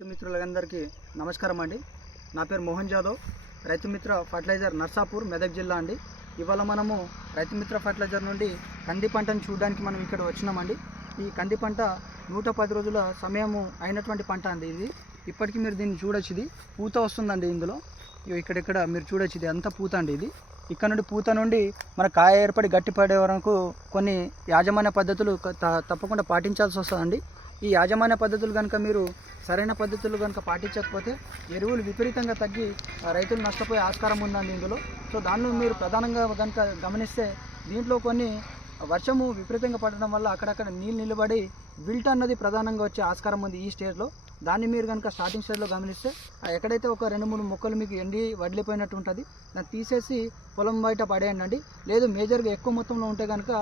మిత్రులందరికీ నమస్కారం అండి. నా పేరు మోహన్ జాదవ్, రైతు మిత్ర ఫర్టిలైజర్ నర్సాపూర్ మెదక్ జిల్లా అండి. ఇవాళ మనము రైతు మిత్ర ఫర్టిలైజర్ నుండి కంది పంటను చూడడానికి మనం ఇక్కడ వచ్చినామండి. ఈ కంది పంట 110 రోజుల సమయము అయినటువంటి పంట అండి. ఇది ఇప్పటికీ మీరు దీన్ని చూడొచ్చు, ఇది పూత వస్తుందండి. ఇందులో ఇక్కడెక్కడ మీరు చూడొచ్చు, ఇది అంతా పూత అండి. ఇది ఇక్కడ నుండి పూత నుండి మన కాయ ఏర్పడి గట్టిపడే వరకు కొన్ని యాజమాన్య పద్ధతులు తప్పకుండా పాటించాల్సి వస్తుందండి. ఈ యాజమాన్య పద్ధతులు కనుక మీరు సరైన పద్ధతులు కనుక పాటించకపోతే ఎరువులు విపరీతంగా తగ్గి రైతులు నష్టపోయే ఆస్కారం ఉందండి ఇందులో. సో దానిలో మీరు ప్రధానంగా కనుక గమనిస్తే దీంట్లో కొన్ని వర్షము విపరీతంగా పడడం వల్ల అక్కడక్కడ నీళ్ళు నిలబడి విల్ట్ అన్నది ప్రధానంగా వచ్చే ఆస్కారం ఉంది ఈ స్టేజ్లో. దాన్ని మీరు కనుక స్టార్టింగ్ స్టేజ్లో గమనిస్తే ఎక్కడైతే ఒక 2-3 మొక్కలు మీకు ఎండి వదిలిపోయినట్టు ఉంటుంది, దాన్ని తీసేసి పొలం బయట పడేయండి. లేదు మేజర్గా ఎక్కువ మొత్తంలో ఉంటే కనుక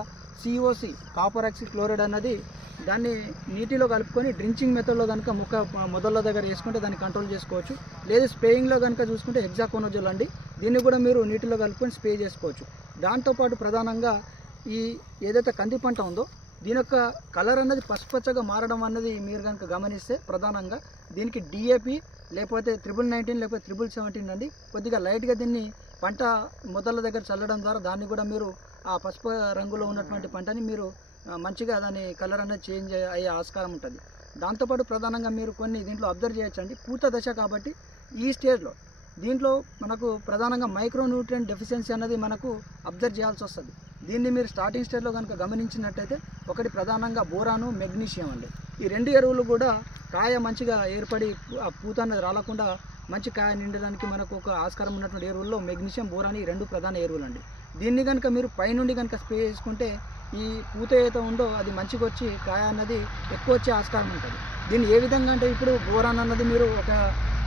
COC కాపర్ ఆక్సీ క్లోరైడ్ అన్నది దాన్ని నీటిలో కలుపుకొని డ్రించింగ్ మెథడ్లో కనుక మొక్క మొదళ్ళ దగ్గర వేసుకుంటే దాన్ని కంట్రోల్ చేసుకోవచ్చు. లేదు స్ప్రేయింగ్లో కనుక చూసుకుంటే హెక్సాకోనజోల్ అండి, దీన్ని కూడా మీరు నీటిలో కలుపుకొని స్ప్రే చేసుకోవచ్చు. దాంతోపాటు ప్రధానంగా ఈ ఏదైతే కంది పంట ఉందో దీని యొక్క కలర్ అన్నది పసుపచ్చగా మారడం అన్నది మీరు కనుక గమనిస్తే ప్రధానంగా దీనికి DAP లేకపోతే 99 లేకపోతే 17 అండి కొద్దిగా లైట్గా దీన్ని పంట మొదళ్ళ దగ్గర చల్లడం ద్వారా దాన్ని కూడా మీరు ఆ పసుపు రంగులో ఉన్నటువంటి పంటని మీరు మంచిగా దాని కలర్ అనేది చేంజ్ అయ్యే ఆస్కారం ఉంటుంది. దాంతోపాటు ప్రధానంగా మీరు కొన్ని దీంట్లో అబ్జర్వ్ చేయొచ్చండి. పూత దశ కాబట్టి ఈ స్టేజ్లో దీంట్లో మనకు ప్రధానంగా మైక్రోన్యూట్రియంట్ డెఫిషియన్సీ అనేది మనకు అబ్జర్వ్ చేయాల్సి వస్తుంది. దీన్ని మీరు స్టార్టింగ్ స్టేజ్లో కనుక గమనించినట్టయితే ఒకటి ప్రధానంగా బోరాను, మెగ్నీషియం అండి. ఈ 2 ఎరువులు కూడా కాయ మంచిగా ఏర్పడి ఆ పూత అనేది రాలకుండా మంచి కాయ నిండడానికి మనకు ఒక ఆస్కారం ఉన్నటువంటి ఎరువుల్లో మెగ్నీషియం, బోరాన్ ఈ 2 ప్రధాన ఎరువులు అండి. దీన్ని కనుక మీరు పైనుండి కనుక స్ప్రే చేసుకుంటే ఈ పూత ఏదైతే ఉందో అది మంచిగా వచ్చి కాయ అన్నది ఎక్కువ వచ్చే ఆస్కారం ఉంటుంది. దీన్ని ఏ విధంగా అంటే ఇప్పుడు బోరాన్ అన్నది మీరు 1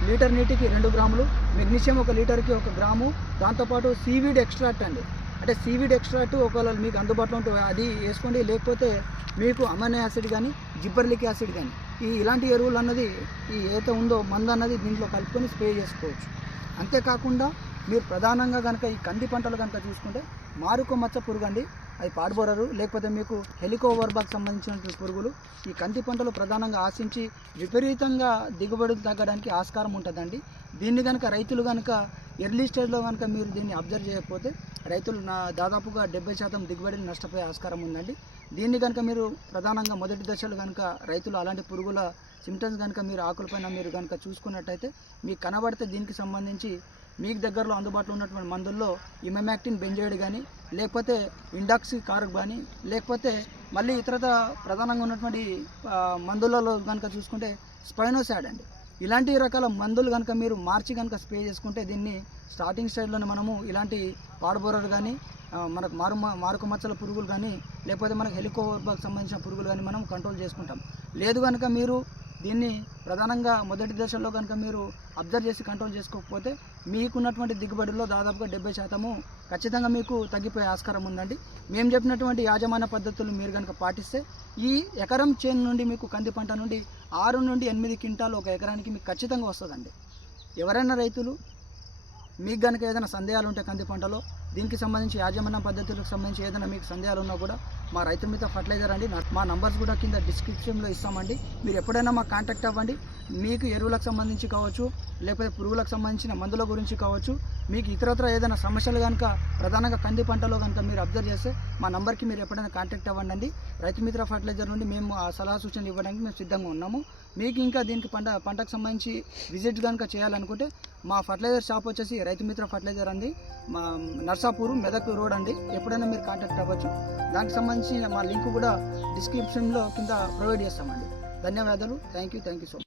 లీటర్ నీటికి 2 గ్రాములు, మెగ్నీషియం 1 లీటర్కి 1 గ్రాము, దాంతోపాటు సీవీడ్ ఎక్స్ట్రాక్ట్ అండి. అంటే సీవీడ్ ఎక్స్ట్రాక్ట్ ఒకవేళ మీకు అందుబాటులో ఉంటే అది వేసుకోండి. లేకపోతే మీకు అమైనో యాసిడ్ కానీ జిబ్బర్లిక్ యాసిడ్ కానీ ఇలాంటి ఎరువులు అన్నది ఈ ఏదైతే ఉందో మందు అన్నది దీంట్లో కలుపుకొని స్ప్రే చేసుకోవచ్చు. అంతేకాకుండా మీరు ప్రధానంగా కనుక ఈ కంది పంటలు కనుక చూసుకుంటే మారుకో మచ్చ పురుగు అండి, అది పాడుబోరరు లేకపోతే మీకు హెలికోవర్బాకు సంబంధించినటువంటి పురుగులు ఈ కంది పంటలు ప్రధానంగా ఆశించి విపరీతంగా దిగుబడులు తగ్గడానికి ఆస్కారం ఉంటుందండి. దీన్ని కనుక రైతులు కనుక ఎర్లీ స్టేజ్లో కనుక మీరు దీన్ని అబ్జర్వ్ చేయకపోతే రైతులు దాదాపుగా 70% దిగుబడిని నష్టపోయే ఆస్కారం ఉందండి. దీన్ని కనుక మీరు ప్రధానంగా మొదటి దశలో కనుక రైతులు అలాంటి పురుగుల సిమ్టమ్స్ కనుక మీరు ఆకులపైన మీరు కనుక చూసుకున్నట్టయితే మీకు కనబడితే దీనికి సంబంధించి మీకు దగ్గరలో అందుబాటులో ఉన్నటువంటి మందుల్లో ఇమెమాక్టిన్ బెంజోయిడ్ కానీ లేకపోతే ఇండాక్సీ కార్బ్ కానీ లేకపోతే మళ్ళీ ఇతరత ప్రధానంగా ఉన్నటువంటి మందులలో కనుక చూసుకుంటే స్పైనోసాడ్ అండి. ఇలాంటి రకాల మందులు కనుక మీరు మార్చి కనుక స్ప్రే చేసుకుంటే దీన్ని స్టార్టింగ్ స్టేజ్లోనే మనము ఇలాంటి పాడుబోరర్ కానీ మనకు మారుకు మచ్చల పురుగులు కానీ లేకపోతే మనకు హెలికోవర్బాకు సంబంధించిన పురుగులు కానీ మనం కంట్రోల్ చేసుకుంటాం. లేదు కనుక మీరు దీన్ని ప్రధానంగా మొదటి దశలో కనుక మీరు అబ్జర్వ్ చేసి కంట్రోల్ చేసుకోకపోతే మీకున్నటువంటి దిగుబడిలో దాదాపుగా 70% ఖచ్చితంగా మీకు తగ్గిపోయే ఆస్కారం ఉందండి. మేము చెప్పినటువంటి యాజమాన్య పద్ధతులు మీరు కనుక పాటిస్తే ఈ ఎకరం చేను నుండి మీకు కంది పంట నుండి 6 నుండి 8 క్వింటాలు ఒక ఎకరానికి మీకు ఖచ్చితంగా వస్తుందండి. ఎవరైనా రైతులు మీకు కనుక ఏదైనా సందేహాలు ఉంటే కంది పంటలో దీనికి సంబంధించి యాజమాన్య పద్ధతులకు సంబంధించి ఏదైనా మీకు సందేహాలు ఉన్నా కూడా మా రైతు మిత్ర ఫర్టిలైజర్ అండి, మా నంబర్స్ కూడా కింద డిస్క్రిప్షన్లో ఇస్తామండి. మీరు ఎప్పుడైనా మాకు కాంటాక్ట్ అవ్వండి. మీకు ఎరువులకు సంబంధించి కావచ్చు లేకపోతే పురుగులకు సంబంధించిన మందుల గురించి కావచ్చు, మీకు ఇతరత్ర ఏదైనా సమస్యలు కనుక ప్రధానంగా కంది పంటలో కనుక మీరు అబ్జర్వ్ చేస్తే మా నంబర్కి మీరు ఎప్పుడైనా కాంటాక్ట్ అవ్వండి. రైతు మిత్ర ఫర్టిలైజర్ నుండి మేము ఆ సలహా సూచనలు ఇవ్వడానికి మేము సిద్ధంగా ఉన్నాము. మీకు ఇంకా దీనికి పంటకు సంబంధించి విజిట్ కనుక చేయాలనుకుంటే మా ఫర్టిలైజర్ షాప్ వచ్చేసి రైతు మిత్ర ఫర్టిలైజర్ అండి, మా నర్సాపూర్ మెదక్ రోడ్ అండి. ఎప్పుడైనా మీరు కాంటాక్ట్ అవ్వచ్చు. దానికి సంబంధించి మా లింక్ కూడా డిస్క్రిప్షన్లో కింద ప్రొవైడ్ చేస్తామండి. ధన్యవాదాలు. Thank you so much.